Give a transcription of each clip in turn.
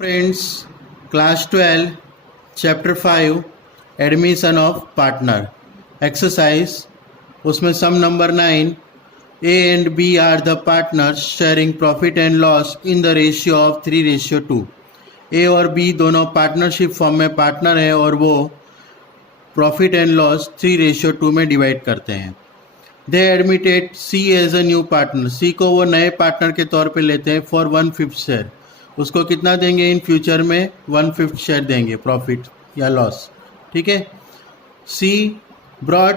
Friends, class 12 chapter 5 admission of partner exercise. उसमें sum number 9, A and B are the partners sharing profit and loss in the ratio of 3:2। A और B दोनों partnership form में partner है और वो profit and loss 3:2 में divide करते हैं। They admitted C as a new partner. C को वो नए पार्टनर के तौर पे लेते हैं फॉर 1/5 शेयर। उसको कितना देंगे इन फ्यूचर में? 1/5 शेयर देंगे, प्रॉफिट या लॉस। ठीक है। सी ब्रॉट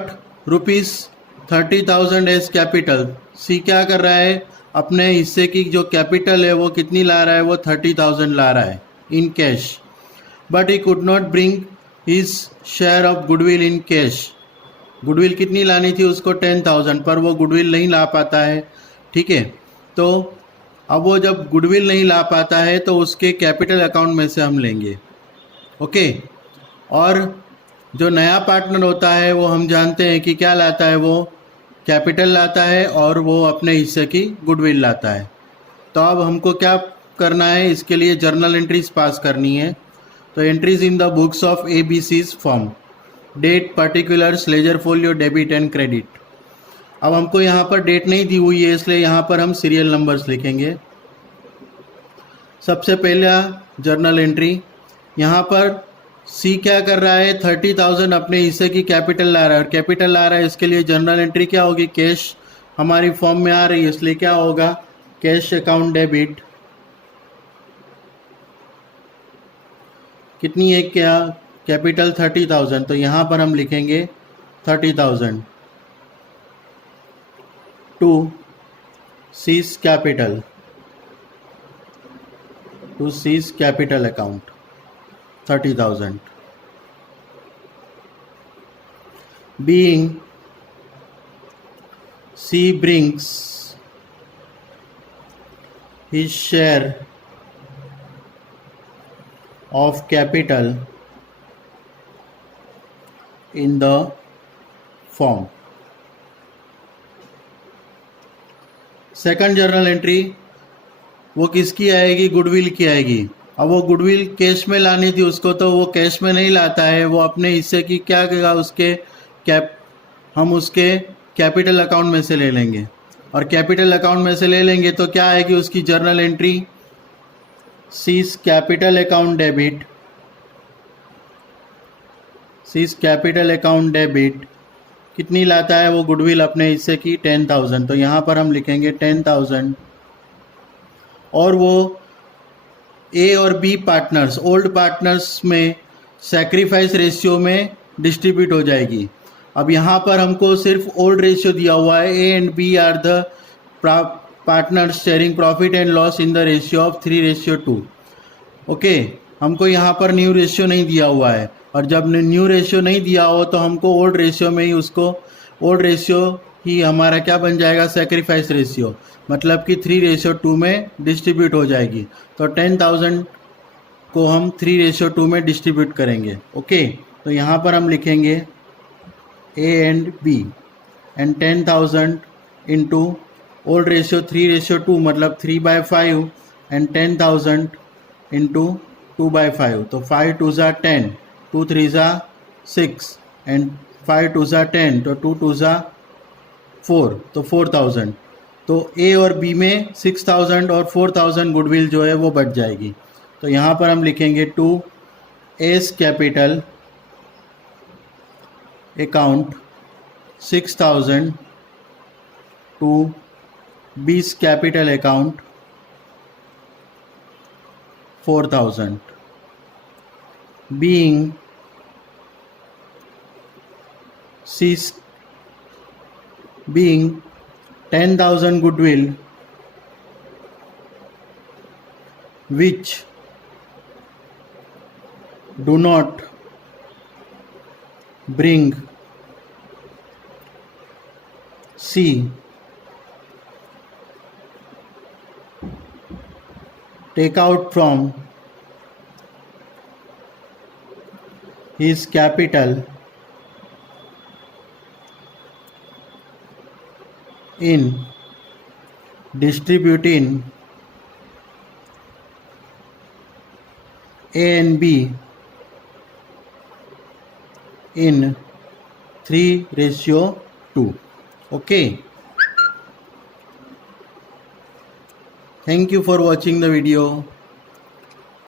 ₹30,000 एज कैपिटल। सी क्या कर रहा है? अपने हिस्से की जो कैपिटल है वो कितनी ला रहा है? वो 30,000 ला रहा है in cash. But he could not bring his share of goodwill in cash. Goodwill कितनी लानी थी उसको? 10,000, पर वो गुडविल नहीं ला पाता है। ठीक है। तो अब वो जब गुडविल नहीं ला पाता है तो उसके कैपिटल अकाउंट में से हम लेंगे। ओके। और जो नया पार्टनर होता है वो हम जानते हैं कि क्या लाता है? वो कैपिटल लाता है और वो अपने हिस्से की गुडविल लाता है। तो अब हमको क्या करना है? इसके लिए जर्नल एंट्रीज पास करनी है। तो entries in the books of ABC's form, date, particulars, ledger folio, debit and credit. अब हमको यहाँ पर डेट नहीं दी हुई है इसलिए यहाँ पर हम सीरियल नंबर्स लिखेंगे। सबसे पहला जर्नल एंट्री, यहाँ पर सी क्या कर रहा है? 30,000 अपने हिस्से की कैपिटल ला रहा है और कैपिटल ला रहा है, इसके लिए जर्नल एंट्री क्या होगी? कैश हमारी फॉर्म में आ रही है इसलिए क्या होगा? Cash account debit. कितनी है क्या? कैपिटल 30,000, तो यहाँ पर हम लिखेंगे 30,000 to C's capital, to C's capital account 30,000। Being C brings his share of capital in the form। Second journal entry वो किसकी आएगी? गुडविल की आएगी। अब वो गुडविल कैश में लानी थी उसको, तो वो कैश में नहीं लाता है, वो अपने हिस्से की क्या करेगा? उसके हम उसके कैपिटल अकाउंट में से ले लेंगे और कैपिटल अकाउंट में से ले लेंगे तो क्या आएगी उसकी journal entry? Seize capital account debit, seize capital account debit. कितनी लाता है वो गुडविल अपने हिस्से की? 10,000, तो यहाँ पर हम लिखेंगे 10,000। और वो ए और बी पार्टनर्स, ओल्ड पार्टनर्स में सैक्रिफाइस रेशियो में डिस्ट्रीब्यूट हो जाएगी। अब यहाँ पर हमको सिर्फ ओल्ड रेशियो दिया हुआ है। A and B are the partners sharing profit and loss in the ratio of 3:2। Okay. हमको यहाँ पर न्यू रेशियो नहीं दिया हुआ है, और जब न्यू रेशियो नहीं दिया हो तो हमको ओल्ड रेशियो में ही उसको, ओल्ड रेशियो ही हमारा क्या बन जाएगा? सैक्रिफाइस रेशियो, मतलब कि 3:2 में डिस्ट्रीब्यूट हो जाएगी। तो 10,000 को हम 3:2 में डिस्ट्रीब्यूट करेंगे। ओके। तो यहाँ पर हम लिखेंगे A and B and 10,000 into old ratio 3:2 मतलब 3/5 एंड 10,000 इंटू 2/5, तो 5 2 ज़ा 10, 2 3 ज़ा 6 एंड 5 2 ज़ा 10, तो 2 2 ज़ा 4, तो 4,000। तो ए और बी में 6,000 और 4,000 गुडविल जो है वो बढ़ जाएगी। तो यहाँ पर हम लिखेंगे to A's capital account 6,000 to B's capital account 4,000। Being C's being 10,000 goodwill which do not bring C take out from his capital in distributing A and B in 3:2. Okay. Thank you for watching the video.